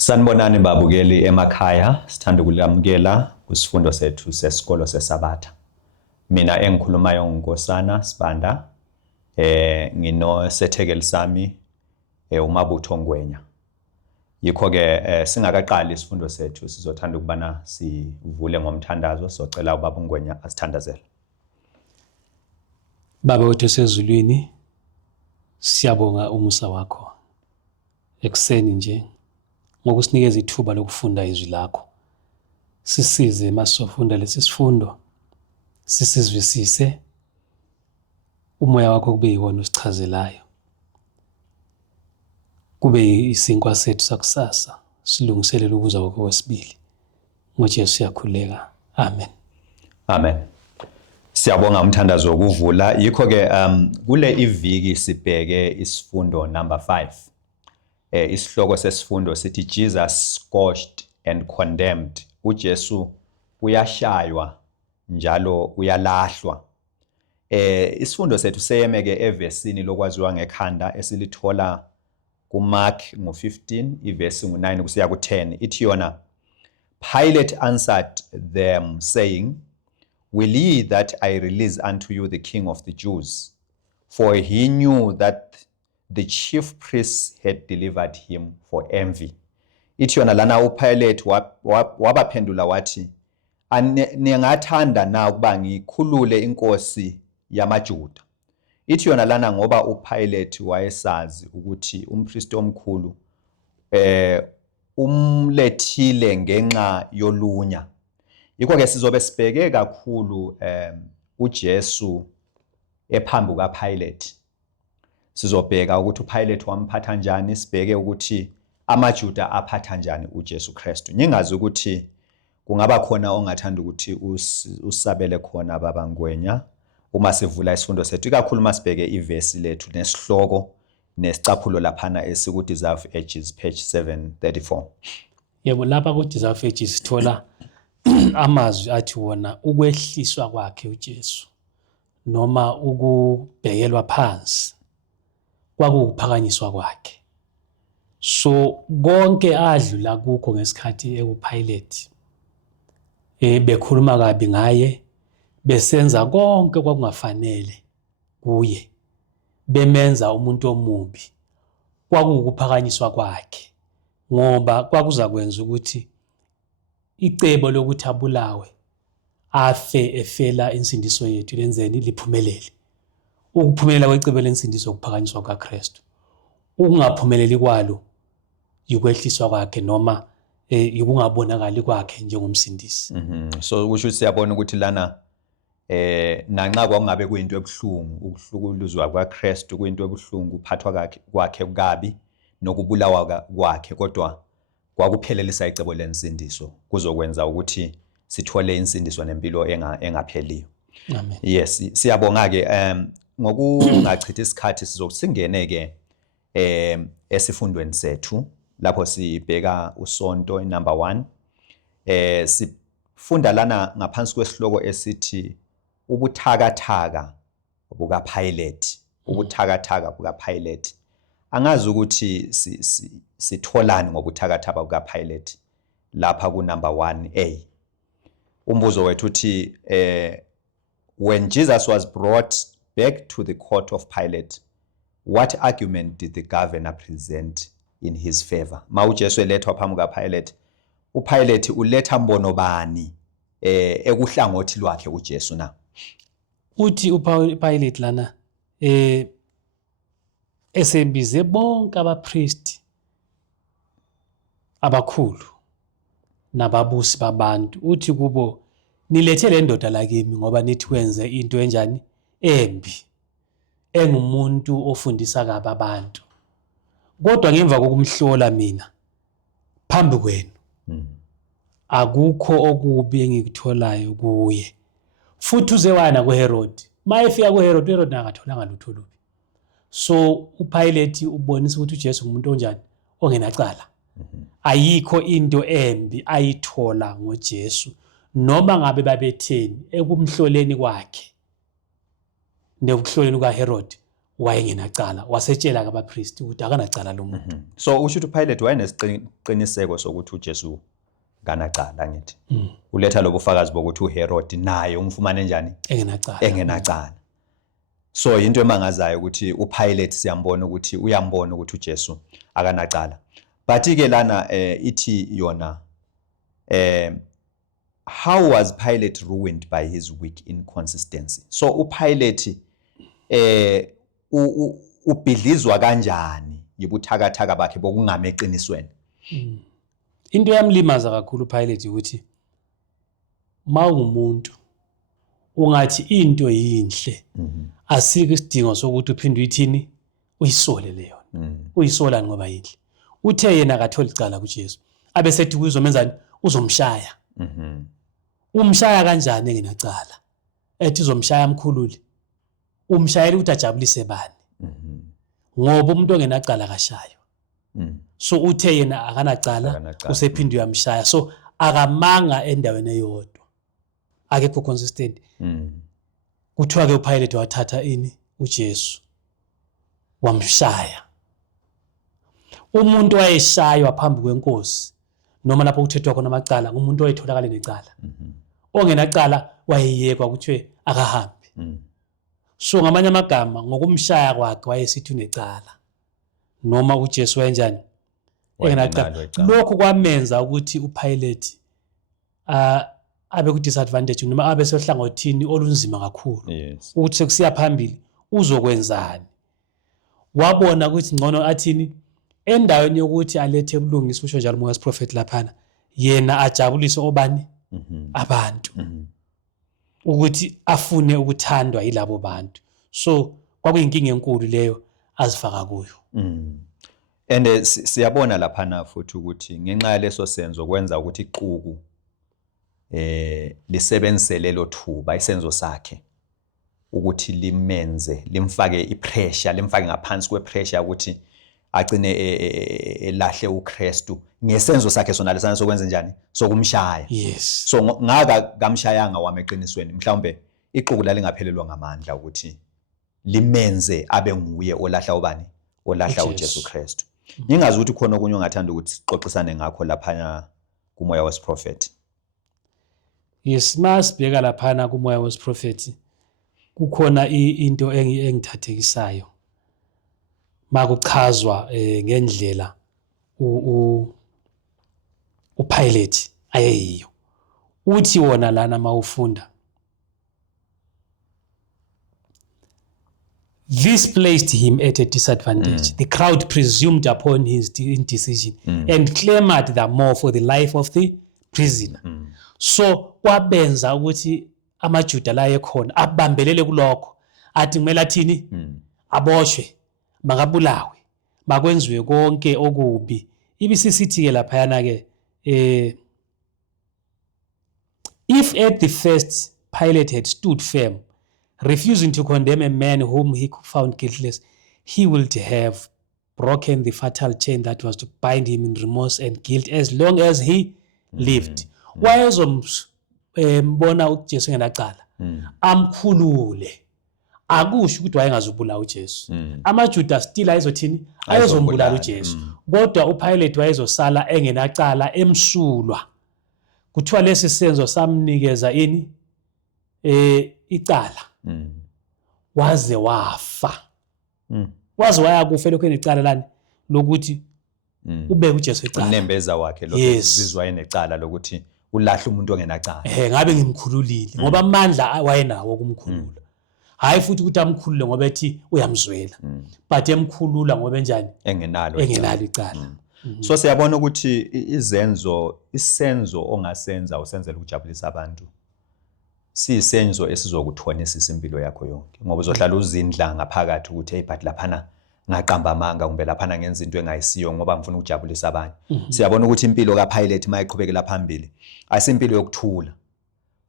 Sanibonani babukeli emakhaya, sithanda ukulamukela kusifundo sethu sesikolo seSabatha. Mina engikhulumayo nguNkosana Sibanda, nginosethekeli sami uMabutho Ngwenya. Yikho ke singakaqali isifundo sethu sizothanda ukubana sivule ngomthandazo, socela uBaba Ngwenya asithandazele. Baba wethu esezulwini, siyabonga umusa wakho. Ekseni nje ngokusinikeza ithuba lokufunda izwi lakho. Sisize masofunda lesi sifundo, sisizwisise, umoya wakho kube yiwona osichazelayo. Kube isinkwa sethu sakusasa, silungiselele ukuza kwakho kwesibili. NgoJesu siyakhuleka. Amen. Amen. Siyabonga umthandazo wokuvula. Yikho ke kule iviki sibheke isifundo number 5. Isihloko sesifundo sithi Jesus scourged and condemned. uJesu uyashaywa njalo uyalahlwa. Isifundo sethu seyemeke evesini lokwaziwa ngekhanda esilithola kuMark ngo-15 ivesi ngo-9 kusiya ku-10. Ithi yona, Pilate answered them saying, Will ye that I release unto you the King of the Jews? For he knew that the chief priests had delivered him for envy. Ithi yona lana uPilate wabaphendula wathi, ningathanda na ukuba ngikhulule inkosi yamaJuda? Ithi yona lana ngoba uPilate wayesazi ukuthi umpristi omkhulu umlethile ngenxa yolunya. Yikho ke sizobe sibheke kakhulu uJesu ephambi kaPilate. Sizobheka ukuthi uPilate wamphatha njani, sibheke ukuthi amaJuda aphatha njani uJesu Kristu. Ngingazi ukuthi kungaba khona ongathanda ukuthi usabele khona Baba Ngwenya uma sivula isifundo sethu, ikakhulu masibheke ivesi lethu nesihloko nesicaphulo laphana esiku-Desire Ages page 734. Yebo, lapha ku-Desire Ages sithola amazwi athi wona ukwehliswa kwakhe uJesu noma ukubhekelwa phansi kwakuwukuphakanyiswa kwakhe. So konke adlula kukho ngesikhathi ekuPilate bekhuluma kabi ngaye, besenza konke kwakungafanele kuye, bemenza umuntu omubi, kwakuwukuphakanyiswa kwakhe, ngoba kwakuza kwenza ukuthi icebo lokuthi abulawe afe efela insindiso yethu lenzeni liphumelele. Ukuphumelela kwecebo lensindiso ukuphakanyiswa kaKristu. Ukungaphumeleli kwalo yikwehliswa kwakhe noma ukungabonakali kwakhe njengomsindisi. So kusho ukuthi siyabona ukuthi lana nanxa kwakungabe kuyinto ebuhlungu ukuhlukuluzwa kwaKristu, kuyinto ebuhlungu uphathwa kwakhe kukabi nokubulawa kwakhe, kodwa kwakuphelelisa icebo lensindiso kuzokwenza ukuthi sithole insindiso nempilo engapheliyo. Amen. Yes, siyabonga ke ngokungachithi isikhathi sizosingene ke esifundweni sethu lapho sibheka usonto number 1. Sifunda lana ngaphansi kwesihloko esithi ubuthakathaka bukaPilate. Ubuthakathaka bukaPilate. Angazi ukuthi sitholani ngobuthakathaka bukaPilate lapha ku number 1A. Umbuzo wethu uthi when Jesus was brought back to the court of Pilate, what argument did the governor present in his favor? MawuJesu elethwa phambi kaPilate, uPilate uletha mbono bani ekuhlangothi lwakhe uJesu na? Uthi uPilate lana esembize bonke abapristi abakhulu nababusi babantu, uthi kubo, nilethe le ndoda lakimi ngoba nithi wenze into enjani embi, engumuntu ofundisa kabi abantu. Kodwa ngemva kokumhlola mina phambi kwenu, akukho okubi engikutholayo kuye. Futhi uze wana kuHerod. Mayefika kuHerod, uHerod akatholanga lutho lubi. So uPilate ubonisa ukuthi uJesu ngumuntu onjani, ongenacala. Ayikho into embi ayithola ngoJesu noma ngabe babetheni ekumhloleni kwakhe nekuhloleni kaHerod. wayengenacala, wasetshela kabapriest ukuthi akanacala lo muntu. So usho ukuthi uPilate wayenesiqiniseko sokuthi uJesu kanacala ngithi. Uletha lobo bufakazi bokuthi uHerod naye umfumane njani? Engenacala. So into emangazayo ukuthi uPilate siyambona ukuthi uyambona ukuthi uJesu akanacala. But ke lana ithi yona how was Pilate ruined by his weak inconsistency? So uPilate ubhidlizwa kanjani yibuthakathaka bakhe bokungame eqinisweni? Into yamlimaza kakhulu uPilate ukuthi mawungumuntu ungathi into yinhle asike isidingo sokuthi uphinde uyithini uyisole leyo. Uyisola ngoba yinhle. Uthe yena akatholi icala kuJesu abesethi kuzomenzani uzomshaya. Umshaya kanjani engenacala? Ethi uzomshaya mkhululi. Umshayeli ukuthi ajabulise bani? Ngoba umuntu ongenacala akashayo. So uthe yena akanacala usephinde uyamshaya. So akamanga endaweni eyodwa. Akekho consistent. Kuthiwa ke uPilate wathatha ini uJesu wamshaya. Umuntu wayeshaywa phambi kwenkosi noma lapho kuthethwa khona amacala umuntu oyetholakala necala. Ongenacala wayeyekwa kuthiwe akahambe. So ngamanye amagama ngokumshaya kwakhe wayesithi unecala. Noma uJesu wayenjani? Engenacala. Lokho kwamenza ukuthi uPilate abe ku disadvantage noma abe sohlangothini olunzima kakhulu. Ukuthi sekusiya phambili uzokwenzani? Wabona ukuthi ngcono athini endaweni yokuthi alethe ubulungisa usho njalo umoya wesiprophet laphana yena ajabulise obani abantu ukuthi afune ukuthandwa yilabo bantu. So kwakuyinkinga enkulu leyo azifaka kuyo. And siyabona laphana futhi ukuthi ngenxa yaleso senzo kwenza ukuthi iquku lisebenzise lelo thuba isenzo sakhe ukuthi limenze limfake ipressure limfake ngaphansi kwepressure ukuthi agcine elahle uKristu ngesenzo sakhe sona lesana sokwenza njani sokumshaya. So ngaka kamshayanga wameqinisweni mhlawumbe iquku lalingaphelelwa ngamandla ukuthi limenze abe nguye olahla ubani olahla uJesu Kristu. Ngingazi ukuthi khona okunye ongathanda ukuthi sixoxisane ngakho lapha kumoya wesiprophet. Yes, masibheka laphana kumoya wesiprophet kukhona into engithathekisayo makuchazwa ngendlela uPilate ayeyiyo. Uthi wona lana mawufunda this placed him at a disadvantage. The crowd presumed upon his indecision and clamored the more for the life of the prisoner. So kwabenza ukuthi amaJuda la ekhona abambelele kulokho athi kumele athini aboshwe makabulawe makwenziwe konke okubi. Ibisisithi ke lapha yana ke if at the first Pilate had stood firm refusing to condemn a man whom he found guiltless, he would have broken the fatal chain that was to bind him in remorse and guilt as long as he lived. Wayezombona uJesu ngenacala amkhulule akusho ukuthi wayengazubula uJesu. AmaJuda still ayezothini ayezombulala uJesu kodwa uPilate wayezosala engenacala emsulwa. Kuthiwa lesi senzo samnikeza ini icala waze wafa waze waya kufa lokho enecala lani lokuthi ubeke uJesu ecala unembeza wakhe lokho zizwa enecala lokuthi ulahla umuntu ongenacala. Ngabe ngimkhululile ngoba amandla wayenawo kumkhulula. Hayi futhi ukuthi amkhulule ngoba ethi uyamzwela but emkhulula ngoba enjani engenalo icala. So siyabona ukuthi isenzo ongasenza usenzela ukujabulisa abantu siyisenzo esizokuthonisisa impilo yakho yonke ngoba uzohlala uzindla ngaphakathi ukuthi hey but laphana ngaqamba amanga kumbe laphana ngenza into engayisiyo ngoba ngifuna ukujabulisa abanye. Siyabona ukuthi impilo kaPilate mayiqhubekela phambili ayisimpilo yokuthula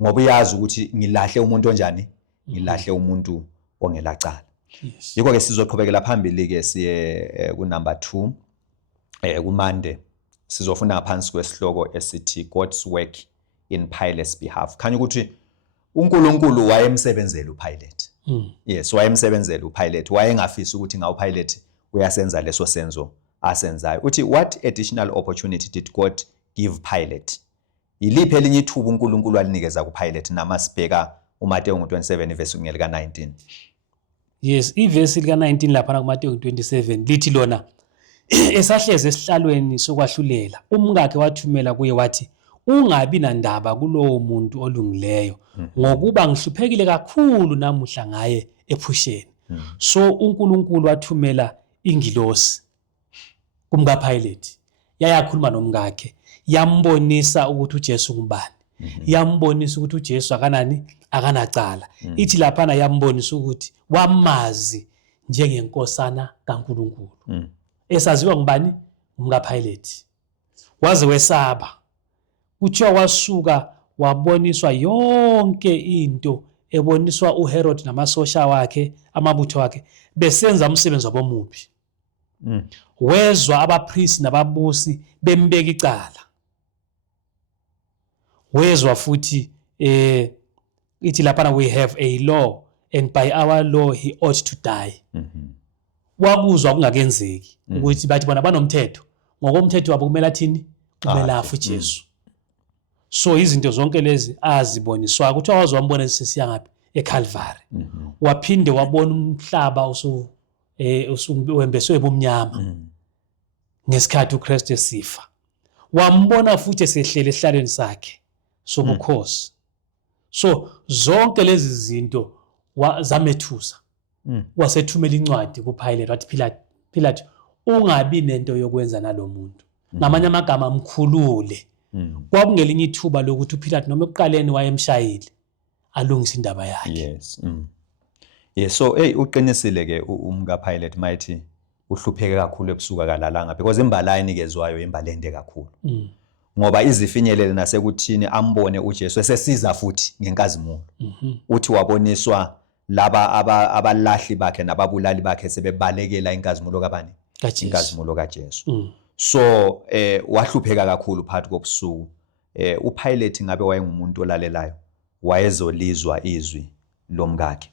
ngoba uyazi ukuthi ngilahle umuntu onjani ngilahle umuntu ongelacala. Yikho ke sizoqhubekela phambili ke siye ku number 2 kuMande sizofunda ngaphansi kwesihloko esithi God's work in Pilate's behalf. Khanya ukuthi uNkulunkulu wayemsebenzela uPilate. Yes, wayemsebenzela uPilate, wayengafisa ukuthi ngawuPilate uyasenza leso senzo asenzayo. Uthi what additional opportunity did God give Pilate? Yiliphi elinye ithuba uNkulunkulu alinikeza kuPilate namasibheka uMateyu 27 verse lika 19. Yes, ivesi lika 19 lapha kuMateyu 27 lithi lona esahleze esihlalweni sokwahlulela umkakhe wathumela kuye wathi ungabi nandaba kulowo muntu olungileyo ngokuba ngihluphekile kakhulu namuhla ngaye ephusheni. So uNkulunkulu wathumela ingilosi kumkaPilate yayakhuluma nomkakhe yambonisa ukuthi uJesu ngubani, yambonisa ukuthi uJesu akanacala. Ithi laphana yambonisa ukuthi wamazi njengenkosana kaNkulunkulu. Esaziwa ngubani? UmkaPilate. Waze wesaba. Kuthiwa wasuka waboniswa yonke into, eboniswa uHerod namasosha wakhe, amabutho wakhe besenza umsebenzi wabomubi. Wezwa abapriest nababusi bembeka icala. Wezwa futhi ithi laphana we have a law and by our law he ought to die. Wakuzwa kungakenzeki ukuthi bathi bona banomthetho, ngokomthetho wabo kumele athini? Kumele afe uJesu. So izinto zonke lezi aziboniswa ukuthi wazi wambona sesiya ngapi eCalvary. Waphinde wabona umhlaba wembeswe bomnyama ngesikhathi uKristu esifa. Wambona futhi esehlele esihlalweni sakhe sobukhosi. So zonke lezi zinto zamethusa. Wasethumela incwadi kuPilate wathi Pilate ungabi nento yokwenza nalomuntu. Ngamanye amagama amkhulule. Kwakungelinye ithuba lokuthi uPilate noma ekuqaleni wayemshayile alungisa indaba yakhe. Yes. Yes, so uqinisile ke umkaPilate mayithi uhlupheke kakhulu ebusuka kalalanga because imbala ayinikezwayo imbala ende kakhulu. Ngoba izifinyelele nasekuthini ambone uJesu esesiza futhi ngenkazimulo. Uthi waboniswa laba abalahli bakhe nababulali bakhe sebebalekela inkazimulo kabani? Inkazimulo kaJesu. So wahlupheka kakhulu phakathi kobusuku. UPilate ngabe wayengumuntu olalelayo, wayezolizwa izwi lomkakhe.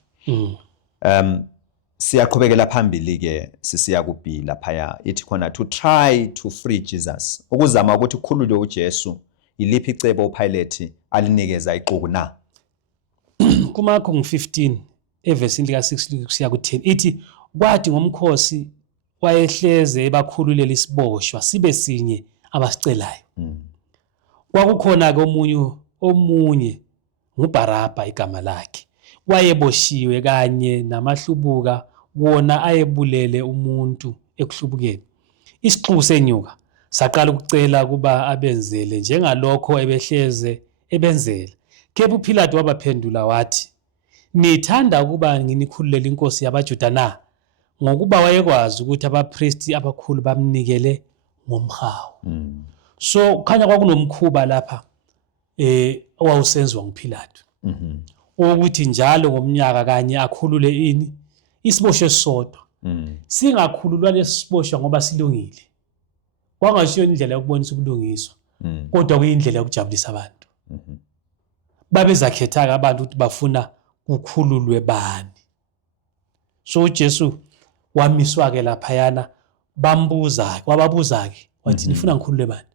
Siyaqhubekela phambili ke sisiya kuBhila phaya ithi khona to try to free Jesus, ukuzama ukuthi kukhululwe uJesu. Iliphi icebo uPilate alinikeza ixuku na? KuMarku 15 evesini lika 6 kusiya ku10 ithi kwathi ngomkhosi wayehleze ebakhululela isiboshwa sibe sinye abasicelayo. Kwakukhona ke omunye nguBarabha igama lakhe, wayeboshiwe kanye namahlubuka wona ayebulele umuntu ekuhlubukeni. Isixuku senyuka saqala ukucela kuba abenzele njengalokho ebehleze ebenzela. Kepha uPilate wabaphendula wathi, nithanda ukuba nginikhululele inkosi yabaJuda na? Ngokuba wayekwazi ukuthi abapriest abakhulu bamnikele ngomhawu. So khanya kwakunomkhuba lapha owawusenziwa nguPilate. Ukuthi njalo ngomnyaka kanye akhulule ini? Isiboshwe esisodwa. Singakhululwa lesisiboshwa ngoba silungile. Kwangashiyo indlela yokubonisa ubulungiswa, kodwa kuyindlela yokujabulisa abantu. Babezakhetha abantu ukuthi bafuna kukhululwe bani. So uJesu wamiswa ke lapha yana bambuza, wababuza ke wathi nifuna ngikhulule bani?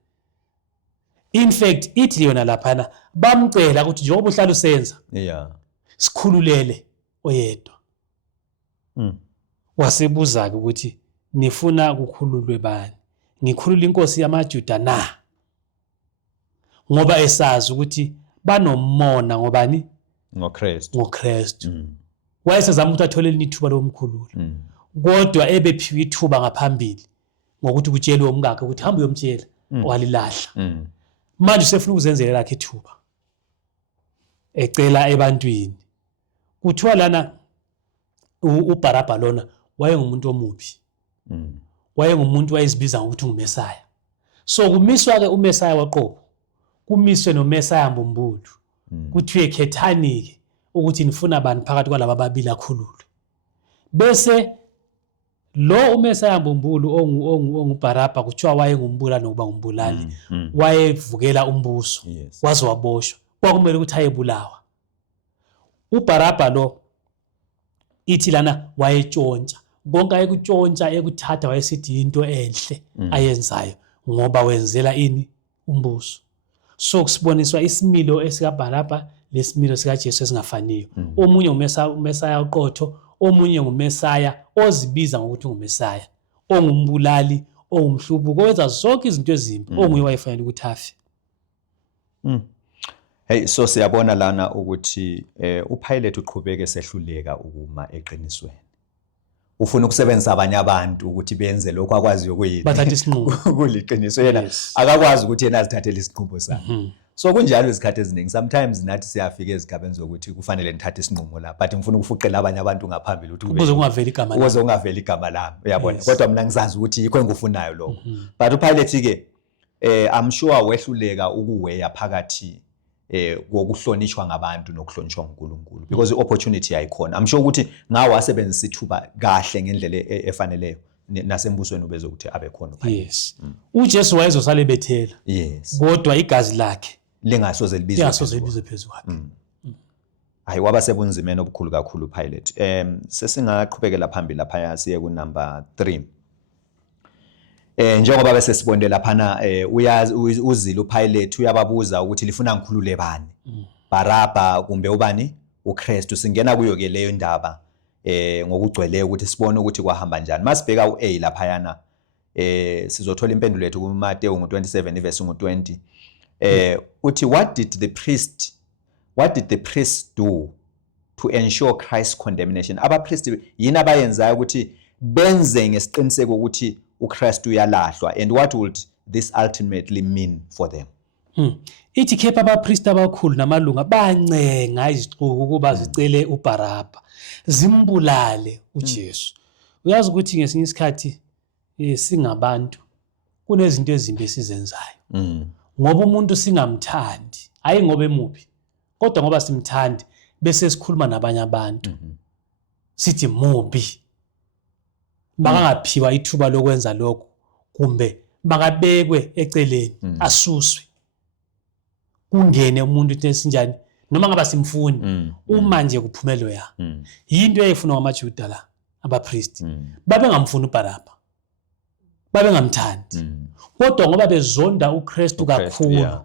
In fact ithi yona lapha bamcela ukuthi njengoba uhlala usenza sikhululele oyedwa. Wasebuza ke ukuthi nifuna kukhululwe bani? Ngikhulula inkosi yamaJuda na? Ngoba esazi ukuthi banomona ngobani? ngoKristu. Wayesezama ukuthi athole ithuba lomkhulula. Kodwa ebephiwe ithuba ngaphambili ngokuthi kutshelwe umkakhe ukuthi hamba uyomtshela walilahla. Manje usefuna ukuzenzela lakhe ithuba. Ecela ebantwini. Kuthiwa lana uBarabha lona wayengumuntu omubi. Wayengumuntu wayezibiza ngokuthi nguMesaya. So kumiswa ke uMesaya waqobo. Kumiswe noMesaya mbumbulu. Kuthiwe khethani ke ukuthi nifuna bani phakathi kwalaba babili akhululwe. Bese lo uMesaya mbumbulu onguBarabha kuthiwa wayengumbulali nokuba ngumbulali. Wayevukela umbuso. Waze waboshwa. Kwakumele ukuthi ayebulawa. uBarabha lo ithi lana wayetshontsha konke ayekutshontsha ekuthatha wayesithi into enhle ayenzayo ngoba wenzela ini umbuso. So kusiboniswa isimilo esikaBaraba lesimilo sikaJesu esingafaniyo. Omunye umesaya uqotho, omunye ngumesaya ozibiza ngokuthi ngumesaya, ongumbulali, ongumhlubuki, owenza zonke izinto ezimbi, onguye wayefanele ukuthi afe. Hey, so siyabona lana ukuthi uPilate uqhubeke sehluleka ukuma eqinisweni. Ufuna ukusebenzisa abanye abantu ukuthi benze lokho akwaziyo kuyini. Bathatha isinqumo. Kuliqiniso yena akakwazi ukuthi yena azithathele isinqumo sakhe. So kunjalo izikhathi eziningi. Sometimes nathi siyafika ezigabeni zokuthi kufanele nithathe isinqumo la, but ngifuna ukufuqela abanye abantu ngaphambili ukuthi ukuze ungaveli igama lami. Ukuze ungaveli igama lami, uyabona. Kodwa mina ngizazi ukuthi yikho engikufunayo lokho. But uPilate ke I'm sure wehluleka ukuweya phakathi kokuhlonishwa ngabantu nokuhlonishwa nguNkulunkulu because iopportunity yayikhona. I'm sure ukuthi ngawo asebenzisa ithuba kahle ngendlela efaneleyo nasembusweni ubeze ukuthi abe khona uPilate. Yes. uJesu wayezosala bethela. Yes. Kodwa igazi lakhe lingasoze libizwe phezulu kwakhe. Hayi waba sebunzimeni obukhulu kakhulu uPilate. Sesingaqhubekela phambili lapha siye ku number 3. Njengoba bese sibonde laphana uzile uPilate uyababuza ukuthi lifuna ngikhulule bani, Baraba kumbe ubani, uKristu. Singena kuyo ke leyo ndaba ngokugcweleyo ukuthi sibone ukuthi kwahamba kanjani. Masibheka uA lapha yana sizothola impendulo yethu kuMateyu ngo27 verse ngo20. Uthi what did the priest do to ensure Christ's condemnation? Abapriest yini abayenzayo ukuthi benze ngesiqiniseko ukuthi uKristu uyalahlwa, and what would this ultimately mean for them? Ithi khepha abapriest abakhulu namalunga bancenga izixuku ukuba zicele uBaraba zimbulale uJesu. Uyazi ukuthi ngesinye isikhathi singabantu kunezinto ezimbi esizenzayo. Ngoba umuntu singamthandi, hayi ngoba emubi, kodwa ngoba simthandi bese sikhuluma nabanye abantu. Sithi mubi. Bangaphiwa ithuba lokwenza lokho kumbe bangabekwe eceleni asuswe. Kungene umuntu esinjani noma ngaba simfuni uma nje kuphumelo ya. Yinto eyifuna ngamaJuda la abapriest. Babengamfuni uBaraba. Babengamthandi. Kodwa ngoba bezonda uKristu kakhulu.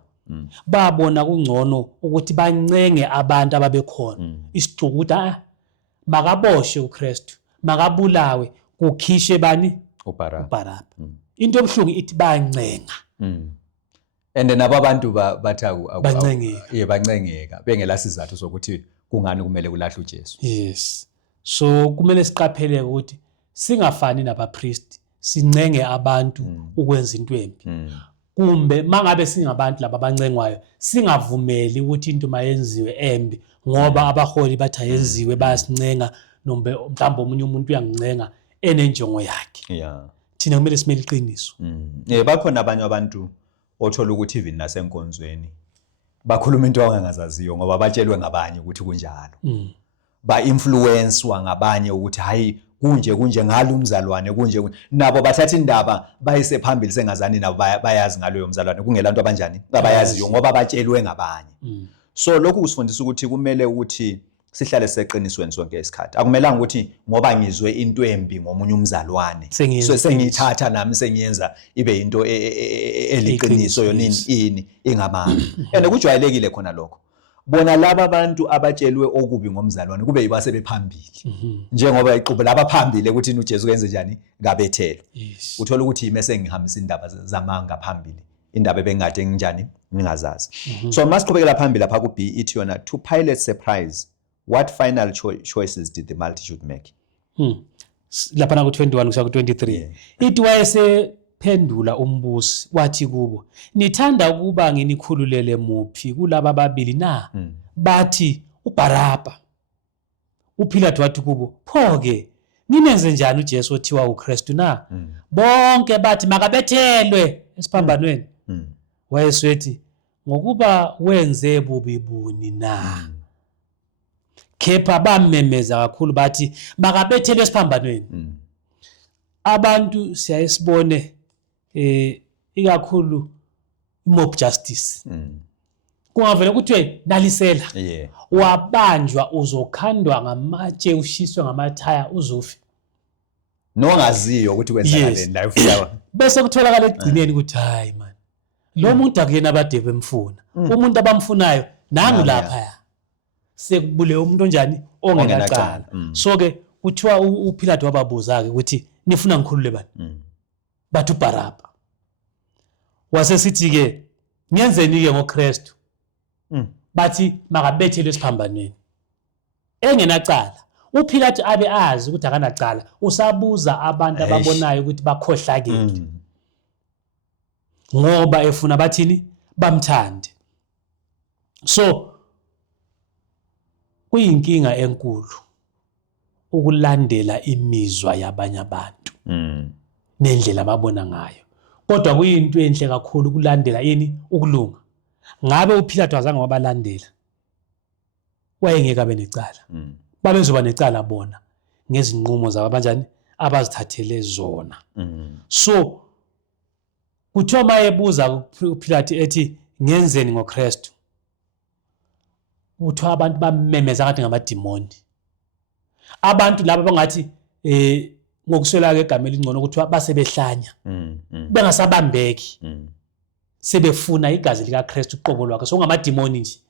Babona kungcono ukuthi bancenge abantu ababekhona. Isixuku ukuthi bakaboshwe uKristu, makabulawe kukhishwe bani uBaraba. Into ebhlungu ithi bancenga. And nabo abantu bathi bancengeka bengela sizathu sokuthi kungani kumele kulahle uJesu. Yes. So kumele siqaphele ukuthi singafani nabapriest, sincenge abantu ukwenza into embi. Kumbe mangabe singabantu laba abancengwayo singavumeli ukuthi into mayenziwe embi ngoba abaholi bathi ayenziwe bayasincenga nombe mhlawumbe omunye umuntu uyangincenga enenjongo yakhe. Thina kumele simele iqiniso. Bakhona abanye abantu othola ukuthi even nasenkonzweni bakhuluma into abangazaziyo ngoba batshelwe ngabanye ukuthi kunjalo. Ba influencewa ngabanye ukuthi hayi kunje ngalo umzalwane kunje nabo bathatha indaba bayise phambili sengazani nabo bayazi ngalo umzalwane kungelanto abanjani abayaziyo ngoba batshelwe ngabanye. So lokhu kusifundisa ukuthi kumele ukuthi sihlale seqinisweni sonke isikhathi. Akumelanga ukuthi ngoba ngizwe into embi ngomunye umzalwane sengithatha nami sengiyenza ibe into eliqiniso yonini ingamanga. And kujwayelekile khona lokho. Bona laba abantu abatshelwe okubi ngomzalwane kube yibasebephambili. Njengoba iqubo labaphambili ukuthi uJesu kenze njani ngabethelo. Uthola ukuthi yimese ngihambisa indaba zamanga phambili. Indaba ebengade nginjani ngingazazi. So masiqhubekela phambili lapha ku B ithi yona to Pilate's surprise, what final choices did the multitude make? Lapha na ku 21 kuya ku 23. Ithi wayesephendula umbusi wathi kubo, nithanda ukuba nginikhululele muphi kulaba babili na? Bathi uBaraba. uPilate wathi kubo, pho ke ninenze njani uJesu othiwa uKristu na? Bonke bathi makabethelwe esiphambanweni. Wayesethi ngokuba wenze bubi buni na? Khepha bamemeza kakhulu bathi makabethelwe esiphambanweni. Abantu siyayisibone ikakhulu mob justice. kungavela kuthiwe nalisela Yeah. wabanjwa uzokhandwa ngamatshe ushiswe ngamathaya uzufe Nongaziyo ukuthi kwenzakaleni la ufika. bese kutholakala ekugcineni ukuthi hayi man lo muntu akuyena abade bemfuna umuntu abamfunayo nangu lapha sekubule umuntu onjani ongenacala so ke kuthiwa uPilato wababuza ke ukuthi nifuna ngikhulule bani bathi uBaraba wasesithi ke ngiyenzeni ke ngoKristu bathi makabethelwe esiphambanweni engenacala uPilato abe azi ukuthi akanacala usabuza abantu ababonayo ukuthi bakhohlakele ngoba efuna bathini bamthande so kuyinkinga enkulu ukulandela imizwa yabanye abantu nendlela ababona ngayo kodwa kuyinto enhle kakhulu ukulandela yini ukulunga ngabe uPilato azange wabalandela wayengeke abe necala babezoba necala bona ngezinqumo zabo abanjani abazithathele zona so kuthiwa mayebuza uPilato ethi ngenzeni ngoKristu uthiwa abantu bamemeza ngathi ngamadimoni abantu laba bangathi ngokuswela ke igama elingcono ukuthi basebehlanya bengasabambeki sebefuna igazi lika Kristu uqobo lwakhe so ngamadimoni nje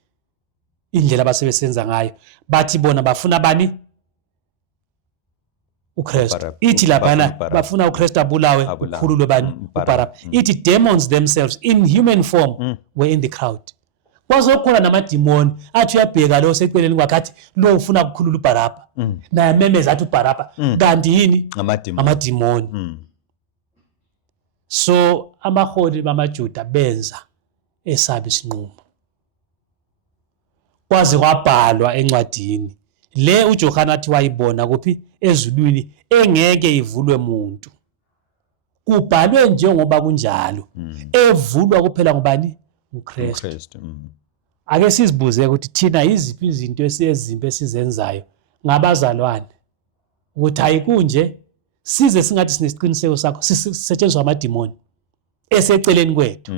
indlela abasebenza ngayo bathi bona bafuna bani uKristu ithi lapha bafuna uKristu abulawe ukhululwe bani uBaraba ithi demons themselves in human form were in the crowd kwazokhona namadimoni athi uyabheka lo seceleni kwakhe athi lo ufuna ukukhulula uBaraba naye memeza athi uBaraba kanti yini amadimoni so amaholi bamaJuda benza esabe isinqumo kwaze kwabhalwa encwadini le uJohana athi wayibona kuphi ezulwini engeke ivulwe umuntu kubhalwe njengoba kunjalo evulwa kuphela ngubani uKristu ake sizibuze ukuthi thina iziphi izinto esiyezimpi esizenzayo ngabazalwane ukuthi ayikunje size singathi sinesiqiniseko sakho sisetshenziswa amadimoni eseceleni kwethu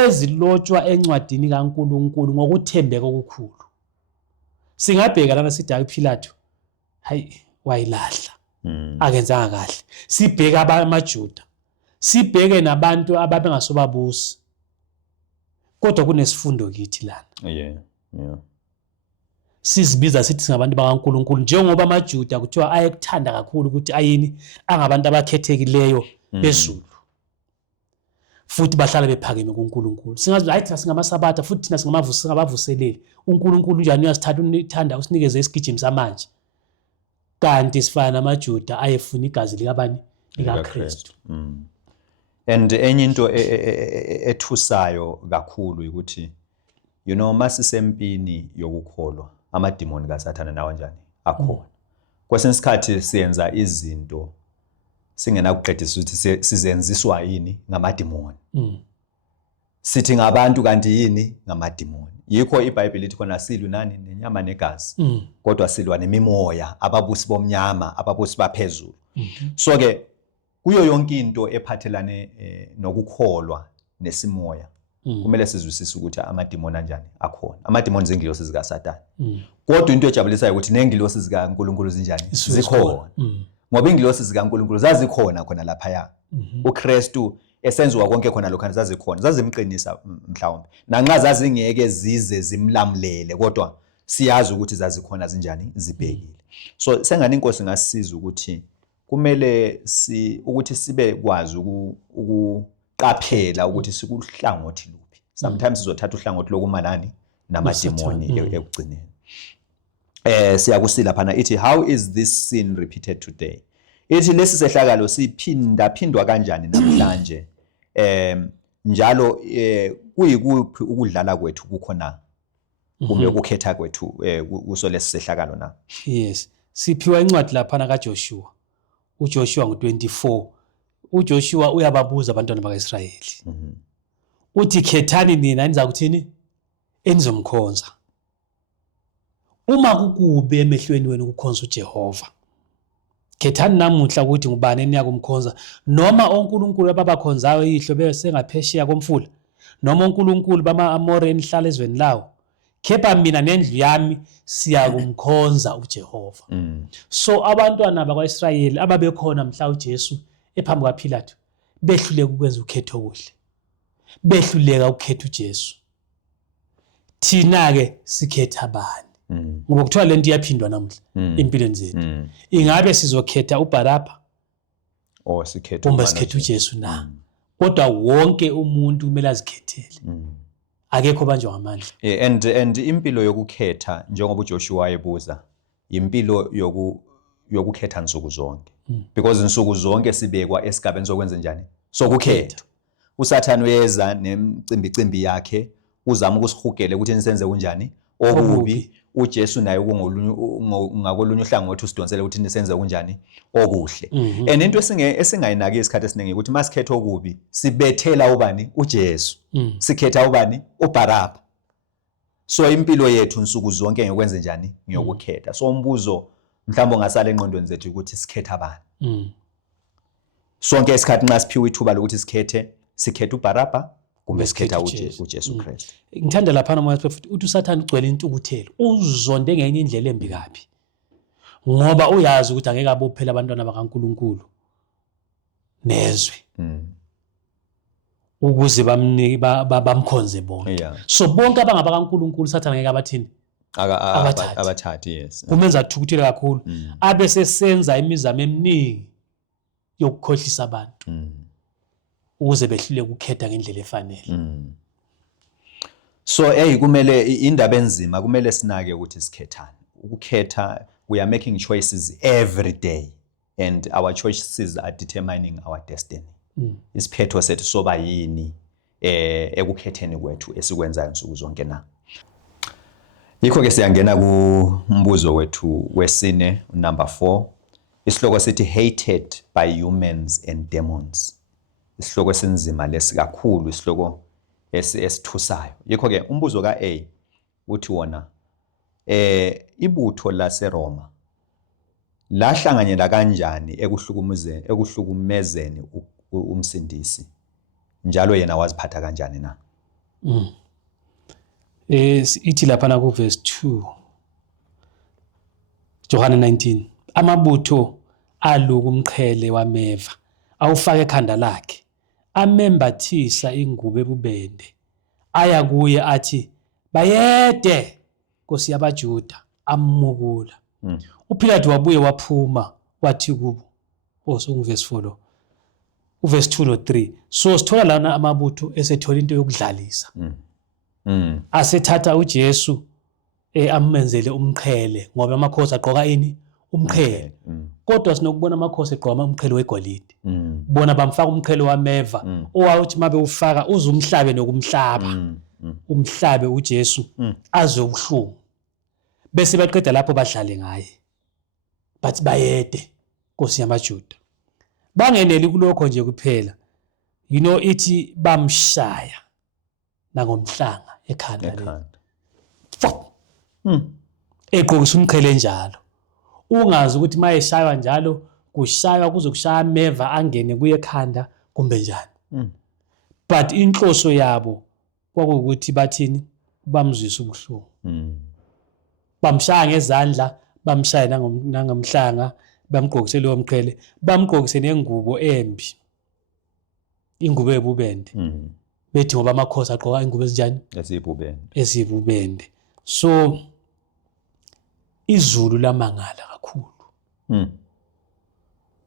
ezilotshwa encwadini kaNkuluNkulu ngokuthembeka okukhulu singabheka lana sithi uPilato hayi wayilahla akenzanga kahle sibheka abamaJuda sibheke nabantu ababengasobabusi kodwa kunesifundo kithi lana sizibiza sithi singabantu bakaNkuluNkulu njengoba amaJuda kuthiwa ayekuthanda kakhulu ukuthi ayini angabantu abakhethekileyo bezulu futhi bahlala bephakeme kuNkuluNkulu singazi hayi thina singamasabatha futhi thina singabavuseleli uNkuluNkulu njani uyasithatha unithanda usinikeze isigijimi samanje kanti sifana namaJuda ayefuna igazi likabani likaKristu and enye into ethusayo kakhulu ukuthi masisempini yokukholwa amadimoni kaSathane nawo njani akhona kwesinye isikhathi siyenza izinto singenakuqedisa ukuthi sizenziswa yini ngamadimoni sithi ngabantu kanti yini ngamadimoni yikho iBhayibheli lithi khona silwi nani nenyama negazi kodwa silwa nemimoya ababusi bomnyama ababusi baphezulu so ke kuyo yonke into ephathelane nokukholwa nesimoya kumele sizwisise ukuthi amadimoni kanjani akhona amadimoni zingilosi zikaSathane kodwa into ejabulisayo ukuthi nengilosi zikaNkuluNkulu zinjani zikhona ngoba ingilosi zikaNkuluNkulu zazikhona khona lapha uKristu esenziwa konke khona lokho zazikhona zazimqinisa mhlawumbe nanxa zazingeke zize zimlamulele kodwa siyazi ukuthi zazikhona zinjani zibhekile so sengani inkosi ngasisiza ukuthi kumele ukuthi sibe kwazi ukuqaphela ukuthi sikuhlangothi luphi sometimes sizothatha uhlangothi lokumanani namadimoni ekugcineni siyakusila phana ithi how is this sin repeated today ithi lesi sehlakalo siphindwa kanjani namhlanje njalo kuyikuphi ukudlala kwethu kukhona kumbe ukukhetha kwethu kuso lesi sehlakalo na yes siphiwa incwadi lapha kaJoshua uJoshua ngo24 uJoshua uyababuza abantwana bakaIsrayeli uthi khethani nina niza kuthini enizomkhonza uma kukube emehlweni wenu ukukhonza uJehova khethani namuhla ukuthi ngubani eniyakumkhonza noma onkulunkulu ababakhonzayo ihlo bese ngaphesheya komfula noma uNkulunkulu bama-Amore enihlala ezweni lawo, kepha mina nendlu yami siyakumkhonza uJehova. So abantwana bakwa-Israyeli ababekhona mhla uJesu ephambi kwaPhilathu behluleka ukwenza ukhetho okuhle, behluleka ukukhetha uJesu. Thina-ke sikhetha bani? Ngoba kuthiwa lento iyaphindwa namuhla empilweni zethu. Ingabe sizokhetha uBarabha or sikhetha uma sikhetha uJesu na? Kodwa wonke umuntu kumele azikhethele. Akekho banjwa ngamandla. And impilo yokukhetha njengoba uJoshua ebuza, impilo yokukhetha nsuku zonke. Because nsuku zonke sibekwa esigabeni sokwenza njani? Sokukhetha. USathane uyeza nemcimbi yakhe uzama ukusihugela ukuthi nisenze kunjani? Okubi. uJesu naye ngakolunye uhlangothi usidonsela ukuthi nisenze kunjani? Okuhle. And into esingayinaki isikhathi esiningi ukuthi masikhetha okubi sibethela ubani? uJesu. Sikhetha ubani? uBarabha. So impilo yethu nsuku zonke ngekwenza njani? Ngiyokukhetha. So umbuzo mhlawumbe ongasala engqondweni zethu ukuthi sikhetha bani? Sonke isikhathi nxa siphiwe ithuba lokuthi sikhethe uBarabha kumbe sikhetha uJesu Kristu. Ngithanda lapha moya futhi uthi uSathane ugcwele intukuthelo, uzonde ngenye indlela embi kabi. Ngoba uyazi ukuthi angeke abophela abantwana bakaNkuluNkulu nezwe. Ukuze bamkhonze bonke. So bonke abangabakaNkuluNkulu uSathane angeke abathini? Abathathi, yes. Kumenza athukuthele kakhulu. Abe sesenza imizamo eminingi yokukhohlisa abantu. Ukuze behlule ukukhetha ngendlela efanele. So kumele indaba enzima kumele sinake ukuthi sikhethane. Ukukhetha, we are making choices every day and our choices are determining our destiny. Isiphetho sethu soba yini ekukhetheni kwethu esikwenzayo nsuku zonke na. Yikho ke siyangena kumbuzo wethu wesine number 4. Isihloko sithi hated by humans and demons. Isihloko esinzima lesikakhulu, isihloko esithusayo. Yikho ke umbuzo kaA uthi wona ibutho laseRoma lahlanganyela kanjani ekuhlukumezeni umsindisi, njalo yena waziphatha kanjani na? Ithi lapha ku verse 2 Johana 19, amabutho aluka umqhele wameva awufaka ekhanda lakhe, amembathisa ingubo ebubende, aya kuye athi bayede Nkosi yabaJuda, ammukula. uPhilathu wabuye waphuma wathi kubo, verse 4 lo, uverse 2 no 3. So sithola lana amabutho esethola into yokudlalisa. Asethatha uJesu amenzele umqhele, ngoba amakhosi agqoka ini? Umqhele. Kodwa sinokubona amakhosi egqoka umqhele wegolide. Bona bamfaka umqhele wameva, owawuthi mabe ufaka uzumhlabe nokumhlaba. Umhlabe uJesu azwe ubuhlungu. Bese baqeda lapho badlale ngaye. Bathi bayede Nkosi yamaJuda. Bangeneli kulokho nje kuphela. Ithi bamshaya nangomhlanga ekhanda. Egqokisa umqhele njalo. Ungazi ukuthi mayeshaywa njalo kushaywa kuzokushaya ameva angene kuye ekhanda kumbe njani. But inhloso yabo kwakuwukuthi bathini? Bamzwisa ubuhlungu. Bamshaya ngezandla, bamshaya nangomhlanga, bamgqokise leyo mqhele, bamgqokise nengubo embi. Ingubo ebubende. Bethi ngoba amakhosi agqoka ingubo ezinjani? Ezibubende. So izulu lamangala kakhulu.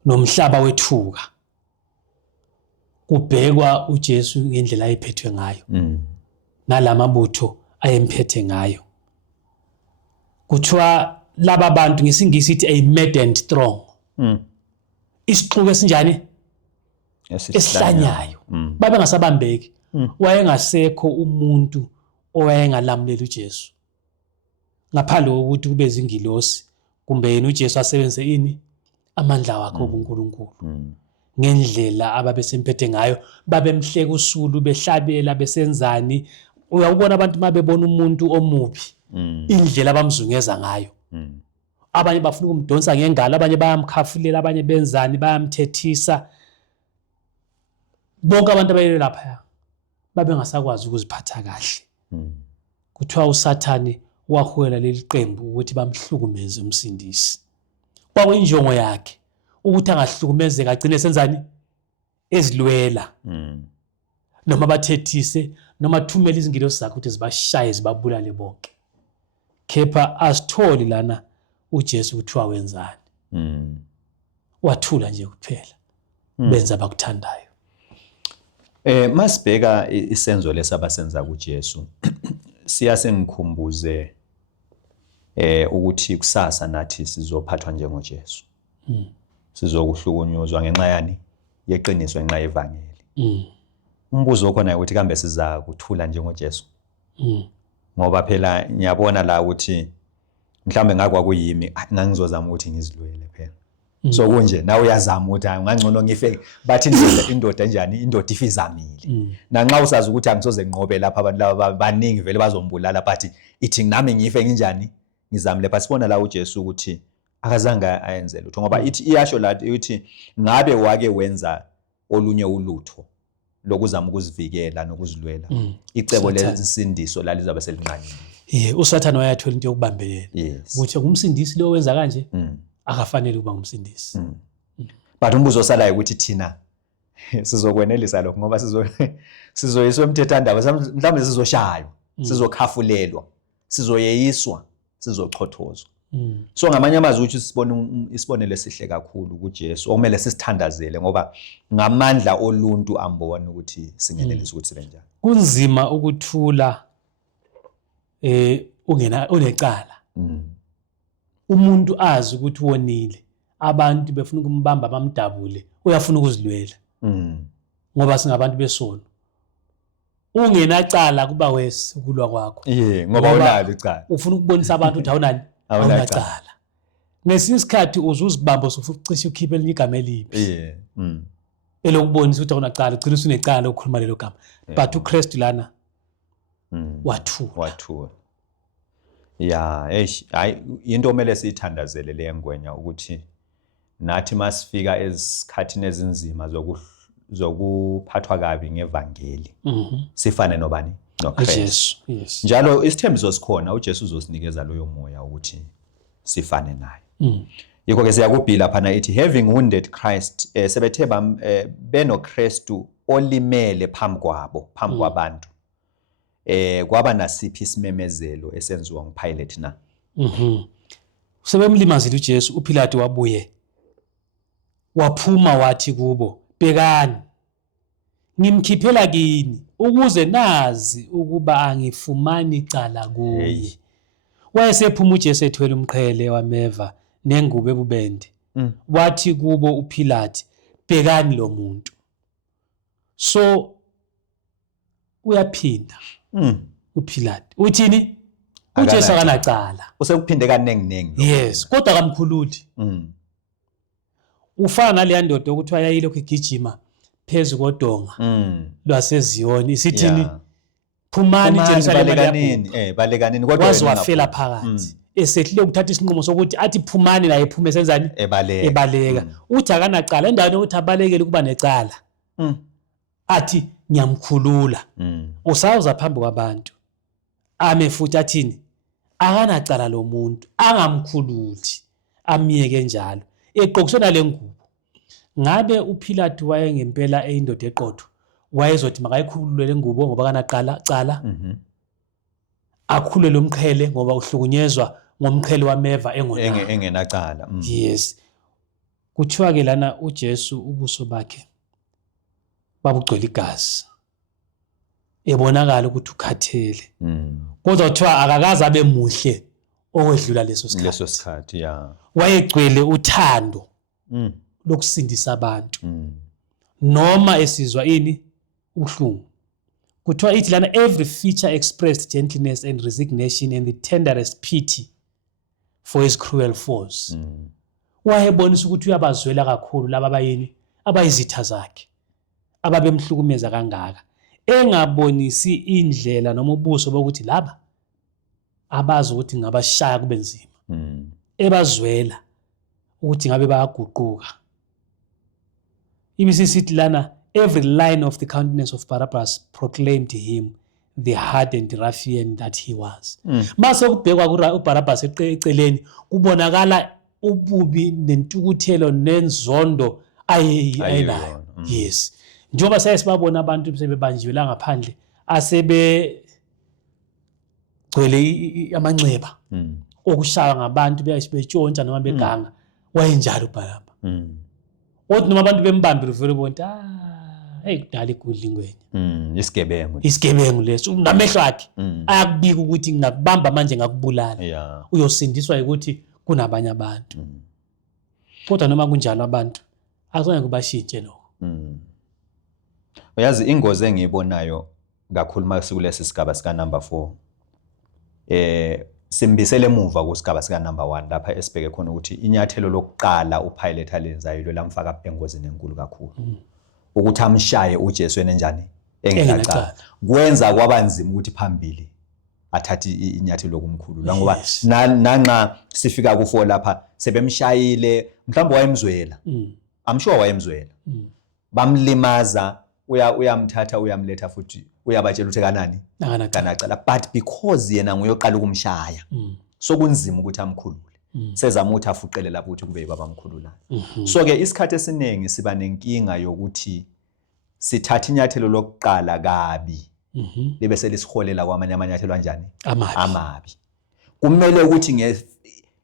Nomhlaba wethuka. Kubhekwa uJesu ngendlela ayephethwe ngayo. Nalamabutho ayemphethe ngayo. Kuthiwa laba bantu ngesingisi sithi a maddened throng. Isixuku esinjani? Esihlanyayo. Babe ngasabambeki. Wayengasekho umuntu owayengalamlela uJesu. Ngaphandle kokuthi kube izingilosi kumbe yena uJesu asebenzise ini? Amandla wakhe obuNkulunkulu. Ngendlela ababesemphethe ngayo, babemhleka usulu, behlabela, besenzani. Uyawubona abantu mabebona umuntu omubi, indlela abamzungeza ngayo. Abanye bafuna ukumdonsa ngengalo, abanye bayamkhafulela, abanye benzani, bayamthethisa. Bonke abantu abayele lapha babengasakwazi ukuziphatha kahle. Kuthiwa uSathane waholela leli qembu ukuthi bamhlukumeze umsindisi. Kwakuyinjongo yakhe ukuthi angahlukumezeka agcine senzani ezilwela noma bathethise noma thumele izingilosi zakhe ukuthi zibashaye zibabulale bonke. Kepha asitholi lana uJesu kuthiwa wenzani. Wathula nje kuphela benza abakuthandayo. Masibheka isenzo lesabasenza kuJesu siyasengikhumbuze ukuthi kusasa nathi sizophathwa njengoJesu. Sizokuhlukunyuzwa ngenxa yani yeqiniso ngenxa yevangeli. Umbuzo khona ukuthi kambe siza kuthula njengoJesu. Ngoba phela ngiyabona la ukuthi mhlambe ngakwa kuyimi ngangizozama ukuthi ngizilwele phela. So kunje nawe uyazama ukuthi ngangcono ngife bathi indoda enjani indoda ifizamile. Nanxa usazi ukuthi angisoze nginqobe lapha abantu laba baningi vele bazombulala but ithi nami ngife nginjani ngizamile. But sibona la uJesu ukuthi akazange ayenze lutho ngoba ithi iyasho la ukuthi ngabe wake wenza olunye ulutho lokuzama ukuzivikela nokuzilwela icebo lesindiso lalizabe selinqanyile. uSathane wayathola into yokubambelela ukuthi ngumsindisi lo wenza kanje akafanele ukuba ngumsindisi. But umbuzo osalayo ukuthi thina sizokwenelisa lokho ngoba sizoyiswa emthethandaba mhlawumbe sizoshaywa sizokhafulelwa sizoyeyiswa sizochothozwa. So ngamanye amazwi ukuthi sibone isibonelo esihle kakhulu kuJesu okumele sisithandazele ngoba ngamandla oluntu ambona ukuthi singenelisa ukuthi sibe njani. Kunzima ukuthula unecala. Umuntu azi ukuthi wonile abantu befuna ukumbamba bamdabule uyafuna ukuzilwela ngoba singabantu besono. Ungenacala kuba wesi ukulwa kwakho ngoba unalo icala ufuna ukubonisa abantu ukuthi awunani awunacala. Ngesinye isikhathi uzibamba sofuna ukucisha ukhiphe elinye igama elibi elokubonisa ukuthi awunacala ugcina usunecala lokukhuluma lelo gama. But uKristu lana wathula. Hayi into omele siyithandazele le ngwenya ukuthi nathi masifika esikhathini ezinzima zokuphathwa kabi ngevangeli sifane nobani noKristu. Njalo isithembiso sikhona uJesu uzosinikeza loyo moya ukuthi sifane naye. Yikho ke siyakubhila phana ithi having wounded Christ sebethe benoKristu olimele phambi kwabantu. Kwaba nasiphi isimemezelo esenziwa nguPilate na? Sebemlimazile uJesu uPilate wabuye waphuma wathi kubo bhekani ngimkhiphela kini ukuze nazi ukuba angifumani icala kuye. Wayesephuma uJesu ethwele umqhele wameva nengubo ebubende. Wathi kubo uPilate bhekani lo muntu. So uyaphinda uPilate uthini uJesu akanacala usekuphinde kanenginengi. Yes kodwa akamkhululi. Ufana nale ndoda ukuthi ayayilokho igijima phezulu kodonga lwaseZiyoni isithini phumani eJerusalem balekanini kodwa wazwafela phakathi esehlile ukuthatha isinqumo sokuthi athi phumani la ephume senzani ebaleka. Uthi akanacala endaweni ukuthi abalekele ukuba necala athi ngiyamkhulula. Usawuza phambi kwabantu ame futhi athini akanacala lo muntu angamkhululi amiyeke njalo eqokisona lengubo. Ngabe uPilate waye ngempela eyindoda eqotho wayezothi makayikhulule lengubo ngoba kanacala akhulule lomqhele ngoba uhlukunyezwa ngomqhele wameva engenacala. Yes kuthiwa ke lana uJesu ubuso bakhe babugcwele igazi ebonakala ukuthi ukhathele kodwa kuthiwa akakaze abe muhle okwedlula leso sikhathi. Wayegcwele uthando lokusindisa abantu noma esizwa ini ubuhlungu. Kuthiwa ithi lana every feature expressed gentleness and resignation and the tenderest pity for his cruel foes. Wayebonisa ukuthi uyabazwela kakhulu laba abayini abayizitha zakhe ababemhlukumeza kangaka engabonisi indlela noma ubuso bokuthi laba abazi ukuthi ngabashaya kube nzima ebazwela ukuthi ngabe bayaguquka. Ibisisithi lana every line of the countenance of Barabbas proclaimed him the hardened ruffian that he was. Mase kubhekwa uBarabbas eceleni kubonakala ububi nentukuthelo nenzondo ayelayo. Yes. Njengoba sesibabona abantu sebebanjiwe la ngaphandle asebe gcwele amanxeba okushaya ngabantu betshontsha noma beganga wayenjalo uBarabba. Othi noma abantu bembambile uvele ubona hey kudala igudla ingwenya. Isigebengu leso namehlo akhe ayakubika ukuthi ngakubamba manje ngakubulala. Uyosindiswa ukuthi kunabanye abantu. Kodwa noma kunjalo abantu akuzange kubashintshe lokho. Uyazi ingozi engiyibonayo kakhulu mase kulesi sigaba sika number 4. Simbisele emuva kusigaba sika number 1 lapha esibheke khona ukuthi inyathelo lokuqala uPilate alenzayo lo lamfaka engozini enkulu kakhulu. Ukuthi amshaye uJesu enjani engekaqala. Kwenza kwabanzima ukuthi phambili athathi inyathelo lokumkhulu la ngoba nanxa sifika ku4 lapha sebemshayile mhlawumbe wayemzwela. I'm sure wayemzwela. Bamlimaza uyamthatha uyamletha futhi uyabatshela ukuthi kanani kanacala but because yena nguyoqala ukumshaya so kunzima ukuthi amkhulule sezama ukuthi afuqele lapho ukuthi kube baba mkhululayo. So ke isikhathi esiningi siba nenkinga yokuthi sithatha inyathelo lokuqala kabi libe selisiholela kwamanye amanyathelo kanjani amabi. Kumele ukuthi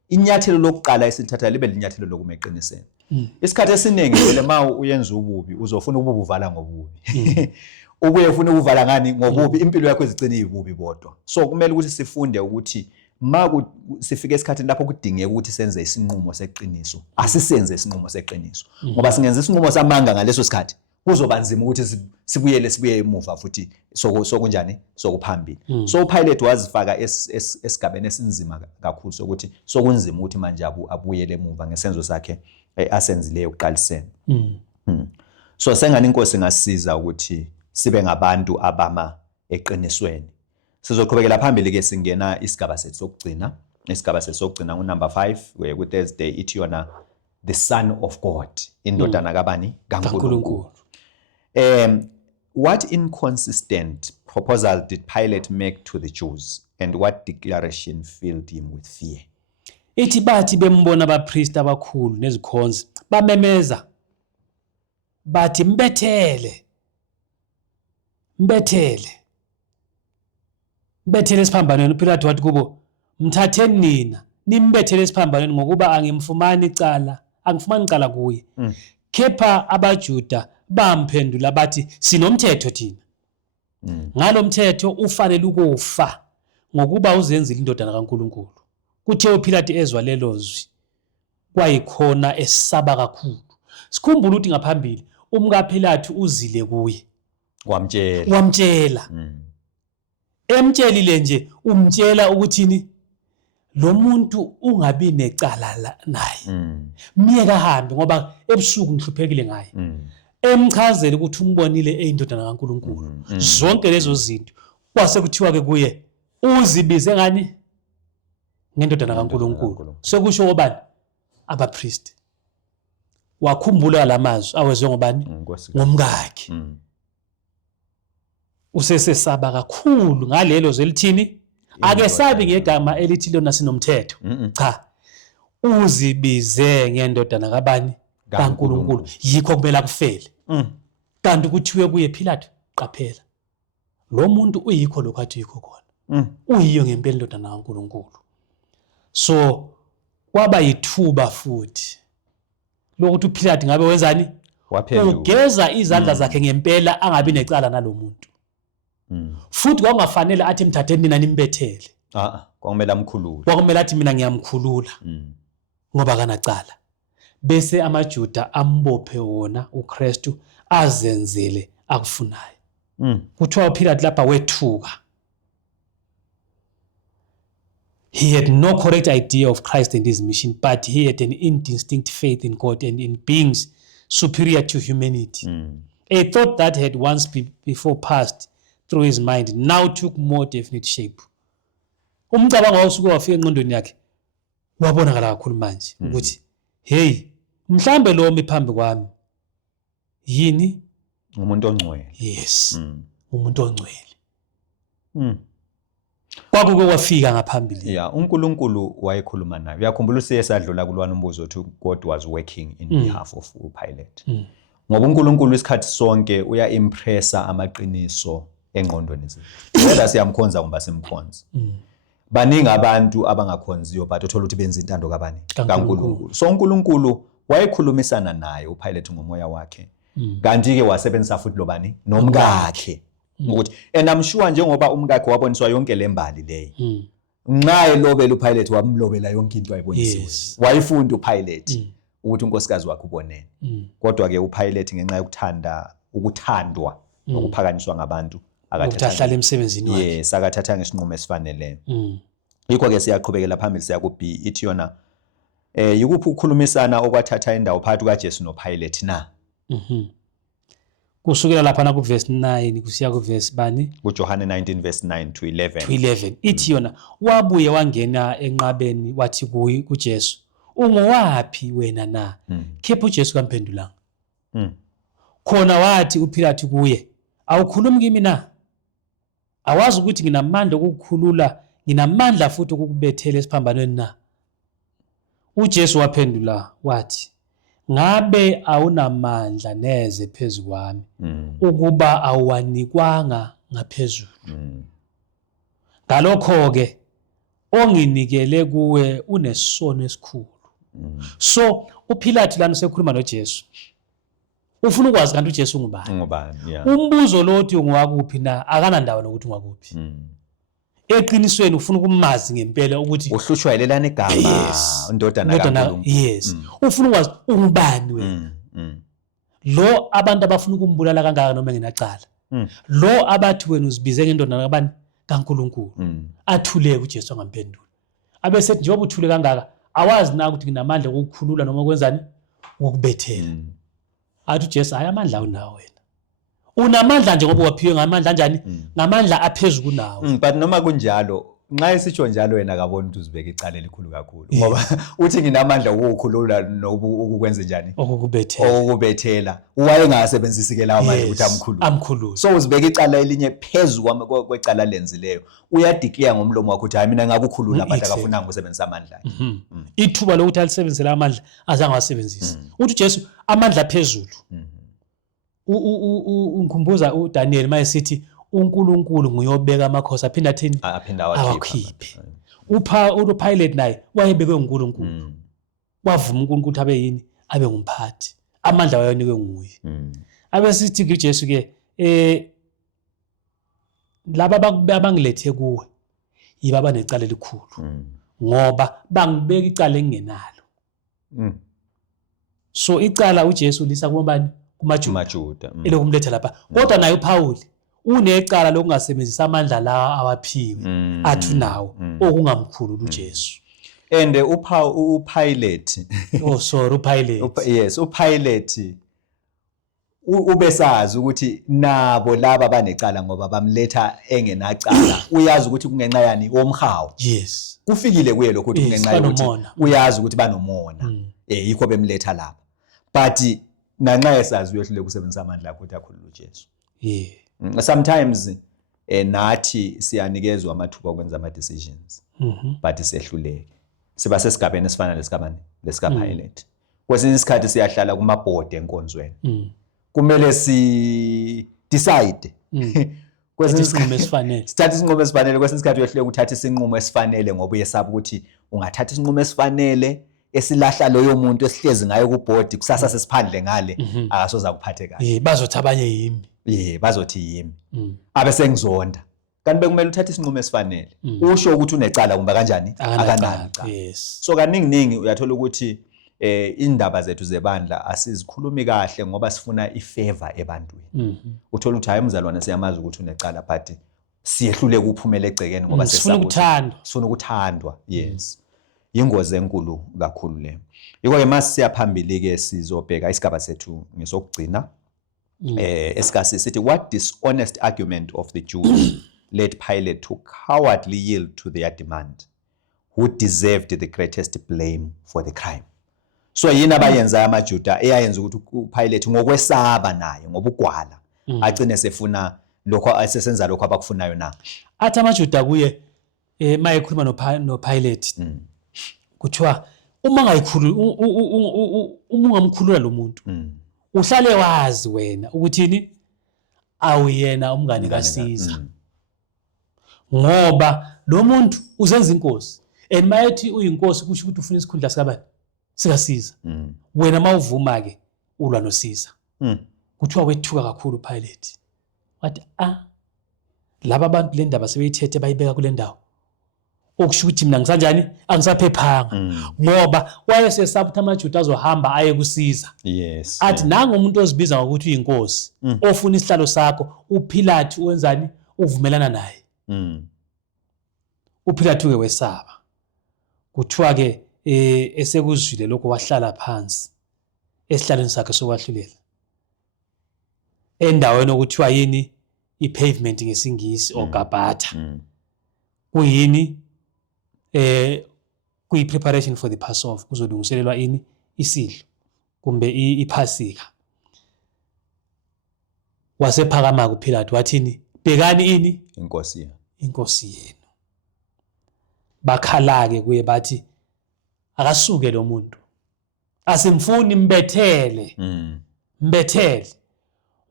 inyathelo lokuqala esithatha libe linyathelo lokumeqiniseni. Isikhathi esiningi vele ma uyenza ububi uzofuna ukubuvala ngobubi. Ubuye ufuna ukuvala ngani ngobubi impilo yakho izigcina izibubi bodwa. So kumele ukuthi sifunde ukuthi ma sifike esikhathini lapho kudingeka ukuthi senze isinqumo seqiniso asisenze isinqumo seqiniso ngoba singenza isinqumo samanga ngaleso sikhathi kuzoba nzima ukuthi sibuye emuva futhi sokunjani sokuphambili. So uPilate wazifaka esigabeni esinzima kakhulu sokuthi sokunzima ukuthi manje abuyele emuva ngesenzo sakhe asenzileyo uqalisene. So sengani inkosi ngasiza ukuthi sibe ngabantu abama eqinisweni. Sizoqhubekela phambili ke singena isigaba sethu sokugcina. Isigaba sethu sokugcina number 5 ku Thursday ithi yona the Son of God, indodana kabani kaNkulunkulu. What inconsistent proposal did Pilate make to the Jews and what declaration filled him with fear? Ithi bathi bembona abapriest abakhulu nezikhonzi bamemeza bathi mbethele esiphambanweni. uPilate wathi kubo mthatheni nina nimbethele esiphambanweni ngokuba angifumani cala kuye. Kepha abaJuda bamphendula bathi sinomthetho thina. Ngalo mthetho ufanele ukufa ngokuba uzenzile indodana kaNkulunkulu. Kuthe uPilate ezwa lelo zwi kwayikhona esaba kakhulu. Sikhumbula ukuthi ngaphambili umkaPilate uzile kuye wamtshela. Emtshelile nje umtshela ukuthini lo muntu ungabi necala naye. Miyeka ahambe ngoba ebusuku ngihluphekile ngaye. Emchazela ukuthi umbonile eyindodana kaNkulunkulu. Zonke lezo zinto kwase kuthiwa ke kuye uzibize ngani ngendodana kaNkulunkulu. Sekusho obani abapriest. Wakhumbula lamazwi awezwe ngobani ngomkakhe. Usesesaba kakhulu ngalelo zelithini ake sabi ngegama elithi lona sinomthetho. Cha, uzibize ngendodana kabani kaNkulunkulu yikho kumele akufele. Kanti kuthiwe kuye Pilate qaphela lo muntu uyikho lokho athi yikho khona uyiyo ngempela indodana kaNkulunkulu. So kwaba yithuba futhi lokuthi uPilate ngabe wenzani ugeza izandla zakhe ngempela angabi necala nalomuntu. Futhi kwakungafanele athi mthatheni nina nimbethele. Kwakumele amkhulule. Kwakumele athi mina ngiyamkhulula ngoba kanacala. Bese amaJuda ambophe wona uKristu azenzele akufunayo. Kuthiwa uPilate lapha wethuka. He had no correct idea of Christ and his mission, but he had an indistinct faith in God and in beings superior to humanity. A thought that had once before passed through his mind now took more definite shape. Umcabango wawusuke wafika engqondweni yakhe wabonakala kakhulu manje ukuthi hey mhlambe lo miphambi kwami yini umuntu ongcwele. Yes. Umuntu ongcwele. Kwakuke wafika ngaphambili. Yeah, uNkulunkulu wayekhuluma naye. Uyakhumbula siye sadlula kulwana umbuzo ukuthi God was working in behalf of uPilate. Ngoba uNkulunkulu isikhathi sonke uya-impressa amaqiniso engqondweni zethu. Whether siyamkhonza ngoba simkhonza. Baningi abantu abangakhonziyo but uthola ukuthi benza intando kabani? KaNkulunkulu. So uNkulunkulu wayekhulumisana naye uPilate ngomoya wakhe. Kanti-ke wasebenzisa futhi lobani? Nomkakhe. Ukuthi and I'm sure njengoba umkakhe waboniswa yonke lembali leyo. Nxa elobela uPilate wamlobela yonke into ayibonisiwe. Wayifunda uPilate ukuthi unkosikazi wakhe ubonene. Kodwa ke uPilate ngenxa yokuthanda ukuthandwa nokuphakanyiswa ngabantu akahlala emsebenzini wakhe. Yes, akathatha ngesinqumo esifaneleyo. Yikho ke siyaqhubekela phambili siya ku B ithi yona yikuphi ukukhulumisana okwathatha indawo phakathi kaJesu noPilate na? Kusukela lapha na ku verse 9 kusiya ku verse bani? KuJohane 19 verse 9 to 11. To 11. Ithi yona wabuye wangena enqabeni wathi kuJesu, "Ungowaphi wena na?" Kepha uJesu kamphendulanga. Khona wathi uPilate kuye, "Awukhulumi kimi na? Awazi ukuthi nginamandla okukukhulula, nginamandla futhi ukukubethela esiphambanweni na?" uJesu waphendula wathi, "Ngabe awunamandla neze phezu kwami ukuba awanikwanga ngaphezulu. Ngalokho ke onginikele kuwe unesono esikhulu." So uPilate lana usekhuluma noJesu. Ufuna ukwazi kanti uJesu ngubani? Ngubani? Yeah. Umbuzo lo uthi ungowakuphi na akanandawo nokuthi ungwakuphi. Eqinisweni ufuna ukumazi ngempela ukuthi uhlushwayelelana igama indodana kaNkulunkulu. Yes. Ufuna ukwazi ungubani wena. Lo abantu abafuna ukumbulala kangaka noma nginacala. Lo abathi wena uzibize ngendodana kabani? KaNkulunkulu. Athuleke uJesu angamphendula. Abesethi njengoba uthule kangaka awazi na ukuthi nginamandla okukhulula noma kwenzani? Ukubethela. Athi uJesu hayi amandla unawo wena. Unamandla nje ngoba waphiwe ngamandla kanjani? Ngamandla aphezulu kunawo. But noma kunjalo nxa isitsho njalo wena akaboni ukuthi uzibeka icala elikhulu kakhulu ngoba uthi nginamandla ukukhulula nokukwenza njani? Ukubethela. Wayengasebenzisi ke lawa manje ukuthi amkhulule. So uzibeka icala elinye phezulu kwecala lenzileyo. Uyadeclare ngomlomo wakhe ukuthi hayi mina ngakukhulula abantu akafunanga ukusebenzisa amandla akhe. Ithuba lokuthi alisebenzele amandla azange wasebenzisa. Uthi uJesu amandla phezulu. Ungikhumbuza uDaniel mayesithi uNkulunkulu nguyobeka amakhosi aphinda athini? Aphinda awakhiphe. uPilate naye wayebekwe uNkulunkulu. Wavuma uNkulunkulu abe yini? Abe ngumphathi. Amandla wayonikwe nguye. Abesithi kuJesu ke laba abangilethe kuwe yiba abanecala elikhulu ngoba bangibeka icala engingenalo. So icala uJesu lisa kubani? KumaJuda. Elokumletha lapha. Kodwa naye uPaul unecala lokungasebenzisa amandla la awaphiwe athi nawo okungamkhulula uJesu. And uPilate uPilate. Yes, uPilate ubesazi ukuthi nabo laba banecala ngoba bamletha engenacala. Uyazi ukuthi kungenxa yani womhawu. Yes. Kufikile kuye lokho ukuthi kungenxa ukuthi uyazi ukuthi banomona. Yikho bemletha lapha. But nanxa esazi uyohluleka ukusebenzisa amandla akhe ukuthi akhulule uJesu. Sometimes nathi siyanikezwa amathuba okwenza ama decisions. But sehluleke. Siba sesigabeni esifana lesikaPilate. Kwesinye isikhathi siyahlala kumabhodi enkonzweni. Kumele si decide. Kwesinye isikhathi esifanele. Sithatha isinqumo esifanele, kwesinye isikhathi uyohluleka uthatha isinqumo esifanele ngoba uyesaba ukuthi ungathatha isinqumo esifanele esilahla loyo muntu esihlezi ngaye kubhodi kusasa sesiphandle ngale akasoza kuphathe kahle. Bazothi abanye yimi. Bazothi yimi. Abe sengizonda. Kanti bekumele uthathe isinqumo esifanele. Usho ukuthi unecala kumba kanjani? Akanalo. Yes. So kaningi uyathola ukuthi indaba zethu zebandla asizikhulumi kahle ngoba sifuna ifavor ebantwini. Uthola ukuthi hayi umzalwane siyamazi ukuthi unecala but siyehlule ukuphumela egcekeni ngoba sifuna ukuthandwa. Yes. Ingozi enkulu kakhulu le. Yiko ke mase siyaphambili ke sizobheka isigaba sethu ngesokugcina. Esikasi sithi what dishonest argument of the Jews led Pilate to cowardly yield to their demand, who deserved the greatest blame for the crime. So yini abayenza amaJuda eyayenza ukuthi uPilate ngokwesaba naye ngobugwala agcine sefuna lokho asesenza lokho abakufunayo na. Athi amaJuda kuye mayekhuluma noPilate kuthiwa uma ungamkhulula lo muntu uhlale wazi wena ukuthini awuyena umngane kaSiza ngoba lo muntu uzenza inkosi and mayethi uyinkosi kusho ukuthi ufuna isikhundla sikabani sikaSiza wena mawuvuma ke ulwa noSiza kuthiwa wethuka kakhulu uPilate wathi laba abantu le ndaba sebeyithethe bayibeka kule ndawo okusho ukuthi mina ngisanjani angisaphephanga ngoba wayesesaba ukuthi amaJuda azohamba aye kuSiza athi nanga umuntu ozibiza ngokuthi uyinkosi ofuna isihlalo sakho uPilate wenzani uvumelana naye uPilate ke wesaba kuthiwa ke esekuzwile lokho wahlala phansi esihlalweni sakhe sokwahlulela endaweni okuthiwa yini ipavement ngesingisi ogabhatha kuyini kuyi preparation for the Passover kuzolungiselelwa ini isidlo kumbe iPhasika wasephakama kuPilate wathini bhekani ini inkosi yenu bakhala ke kuye bathi akasuke lo muntu asimfuni mbethele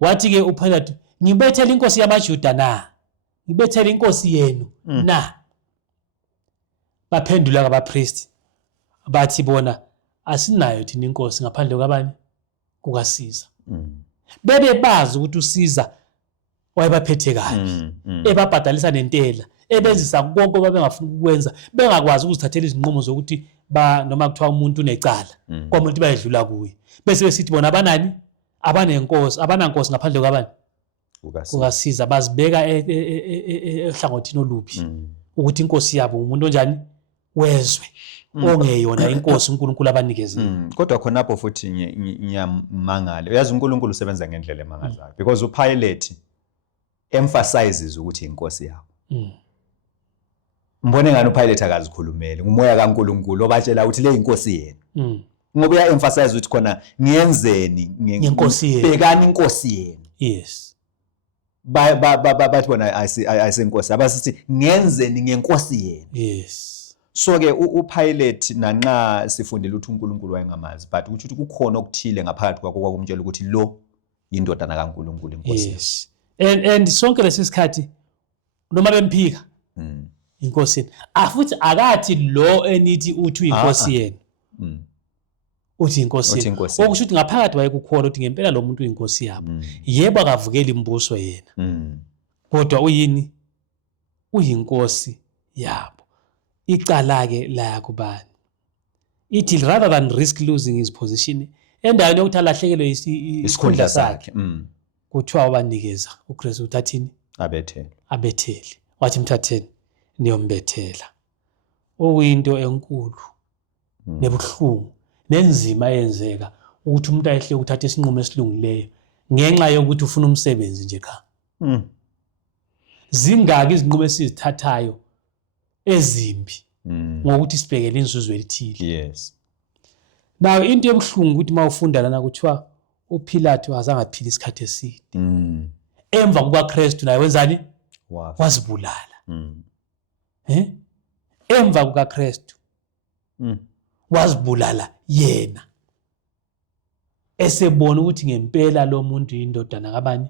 wathi ke uPilate ngibethele inkosi yamaJuda na ngibethele inkosi yenu na baphendula kabapriest bathi bona asinayo thina inkosi ngaphandle kwabani kukaSiza bebe bazi ukuthi uSiza wayebaphethe kabi ebabhadalisa nentela ebenzisa konke babengafuna ukwenza bengakwazi ukuzithathela izinqumo zokuthi noma kuthiwa umuntu unecala komuntu bayedlula kuye bese besithi bona abanani abanankosi ngaphandle kwabani kukaSiza bazibeka ehlangothini olubi ukuthi inkosi yabo umuntu onjani wezwe ongeyona inkosi uNkulunkulu abanikezile kodwa khonapho futhi ngiyamangala uyazi uNkulunkulu usebenza ngendlela emangazayo because uPilate emphasizes ukuthi inkosi yabo mbone ngani uPilate akazikhulumele ngumoya kaNkulunkulu obatshela ukuthi le inkosi yenu ngoba uya emphasize ukuthi khona ngiyenzeni bhekani inkosi yenu yes bathi bona ayisenkosi abasithi ngenzeni ngenkosi yenu yes so ke uPilate nanxa sifundile ukuthi uNkulunkulu wayengamazi but ukuthi kukhona okuthile ngaphakathi kwakho kwakumtshela ukuthi lo indodana kaNkulunkulu inkosi yes and sonke lesikhathi noma bemphika inkosi afuthi akathi lo enithi uthi uyinkosi yenu uthi inkosi okusho ukuthi ngaphakathi wayekukholwa ukuthi ngempela lo muntu uyinkosi yabo yebo akavukela imbuso yena kodwa uyini uyinkosi yabo icala ke la kubani ithi rather than risk losing his position endaweni yokuthi alahlekelwe isikhundla sakhe kuthiwa wabanikeza uKristu uthathini abethele wathi mthatheni niyombethela okuyinto enkulu nebuhlungu nenzima yenzeka ukuthi umuntu ayehle ukuthatha isinqumo esilungileyo ngenxa yokuthi ufuna umsebenzi nje cha zingaki izinqumo esizithathayo ezimbi ngokuthi sibhekele inzuzo elithile yes nayo into ebuhlungu ukuthi mawufunda lana kuthiwa uPilate azange aphile isikhathi eside emva kukaKristu naye wenzani wazibulala emva kukaKristu wazibulala yena esebona ukuthi ngempela lo muntu indodana kabani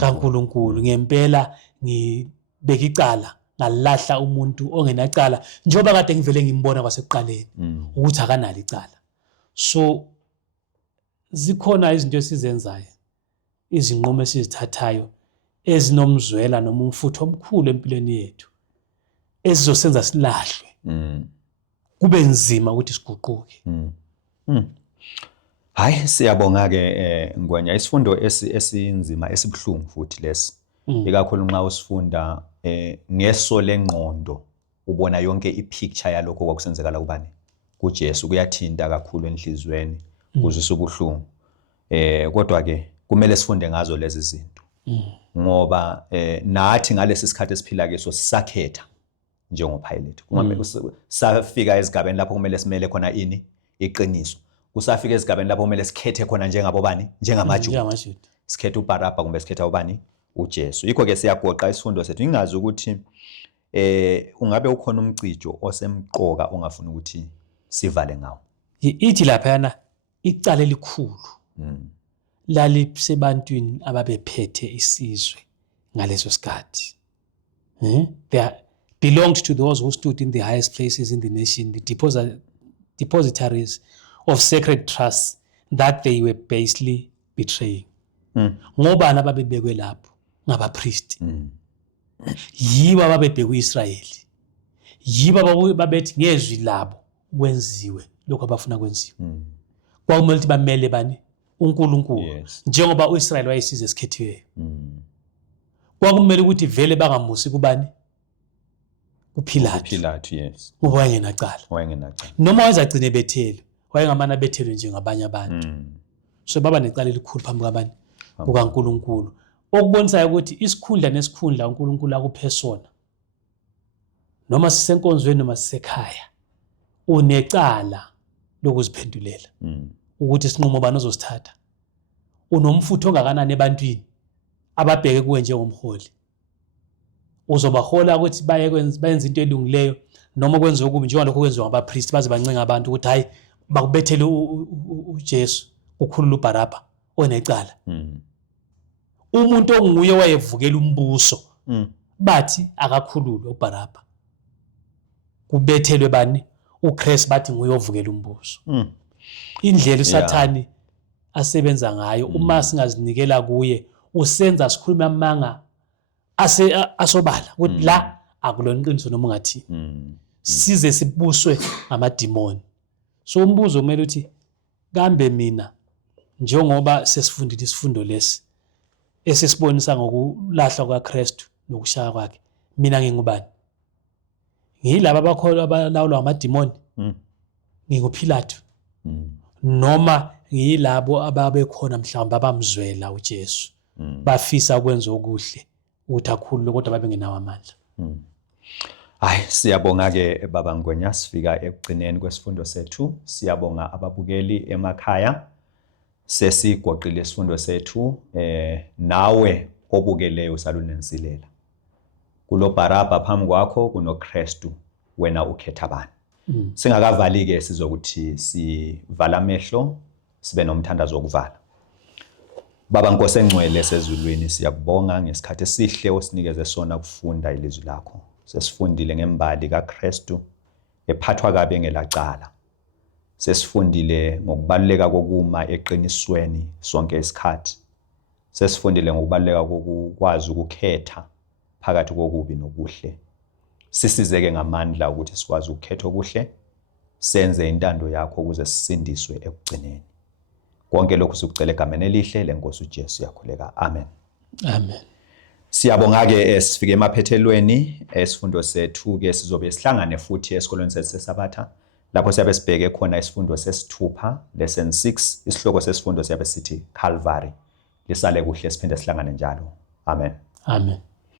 kaNkulunkulu ngempela ngibeka icala ngalahla umuntu ongenacala njengoba kade ngivele ngimbona kwasekuqaleni ukuthi akanalo icala so zikhona izinto esizenzayo izinqumo esizithathayo ezinomzwela noma umfutho omkhulu empilweni yethu ezizosenza silahlwe kube nzima ukuthi siguquke hayi siyabonga ke ngwenya isifundo esinzima esibuhlungu futhi lesi ikakhulu nxa usifunda ngeso lengqondo ubona yonke ipicture yalokho kwakusenzekala kubani kuJesu kuyathinta kakhulu enhlizweni kuzwisa ubuhlungu kodwa ke kumele sifunde ngazo lezi zinto ngoba nathi ngalesi sikhathi esiphila keso sisakhetha njengoPilate kumele safika ezigabeni lapho kumele simele khona ini iqiniso kusafika ezigabeni lapho kumele sikhethe khona njengabo bani njengamaJuda sikhetha uBarabha kumbe sikhetha ubani? uJesu. Yikho ke siyagoqa isifundo sethu. Ngingazi ukuthi ungabe ukhona umcijo osemqoka ongafuna ukuthi sivale ngawo. Ithi laphana icala elikhulu lalibsebantwini ababephethe isizwe ngaleso sikhathi. They belonged to those who stood in the highest places in the nation, the depositaries of sacred trusts that they were basely betraying. Ngobani ababebekwe lapho? Ngabapristi. Yibo ababebheke uIsrayeli. Yibo babethi ngezwi labo kwenziwe lokho abafuna kwenziwe. Kwakumele ukuthi bamele bani? uNkulunkulu, njengoba uIsrayeli wayesizwe esikhethiweyo. Kwakumele ukuthi vele bangamusi kubani? uPilato, yes. Ngoba wayengenacala. Noma wayezagcine bethele, wayengamana bethelwe njengabanye abantu. So baba necala elikhulu phambi kwabani? kukaNkulunkulu. Okubonisa ukuthi isikhundla nesikhundla uNkulunkulu akuphe sona, noma sisenkonzweni noma sisekhaya, unecala lokuziphendulela ukuthi isinqumo bani ozosithatha. Unomfutho ongakanani ebantwini ababheke kuwe njengomholi. Uzobahola ukuthi bayenze into elungileyo noma kwenze okubi njengalokho kwenziwa ngabapristi baze bancenga abantu ukuthi hayi bakubethele uJesu ukhulula uBarabha onecala. Umuntu onguye wayevukela umbuso bathi akakhululwe uBarabha. Kubethelwe bani? uChrist bathi nguye ovukela umbuso. Indlela uSathani asebenza ngayo uma singazinikela kuye usenza sikhuluma amanga asobala ukuthi la akulona iqiniso noma ungathi size sibuswe ngamadimoni. So umbuzo kumele uthi kambe mina njengoba sesifundile isifundo lesi esisibonisa ngokulahlwa kwaKristu nokushaya kwakhe, mina ngingubani? Ngiyilabo abakholwa abalawulwa ngamadimoni? NginguPilato? Noma ngiyilabo ababekhona mhlawumbe abamzwela uJesu bafisa ukwenza okuhle ukuthi akhulule kodwa babengenawo amandla? Hayi, siyabonga ke baba Ngwenya, sifika ekugcineni kwesifundo sethu. Siyabonga ababukeli emakhaya. Sesigoqile isifundo sethu, nawe obukeleyo usalunensilela. Kulo Barabha phambi kwakho kunoKristu, wena ukhetha bani? Singakavali ke sizokuthi sivala amehlo sibe nomthandazo wokuvala. Baba Nkosi engcwele sezulwini, siyakubonga ngesikhathi esihle osinikeze sona kufunda ilizwi lakho. Sesifundile ngembali kaKristu ephathwa kabe ngelacala. Sesifundile ngokubaluleka kokuma eqinisweni sonke isikhathi. Sesifundile ngokubaluleka kokukwazi ukukhetha phakathi kokubi nokuhle. Sisizeke ngamandla ukuthi sikwazi ukukhetha okuhle, senze intando yakho ukuze sisindiswe ekugcineni. Konke lokhu sikucela egameni elihle leNkosi uJesu yakhuleka. Amen. Amen. Siyabonga ke sifike emaphethelweni esifundo sethu ke sizobe sihlangane futhi esikolweni sethu seSabatha lapho siyabe sibheke khona isifundo sesithupha lesson 6. Isihloko sesifundo siyabe sithi Calvary. Lisale kuhle siphinde sihlangane njalo. Amen. Amen.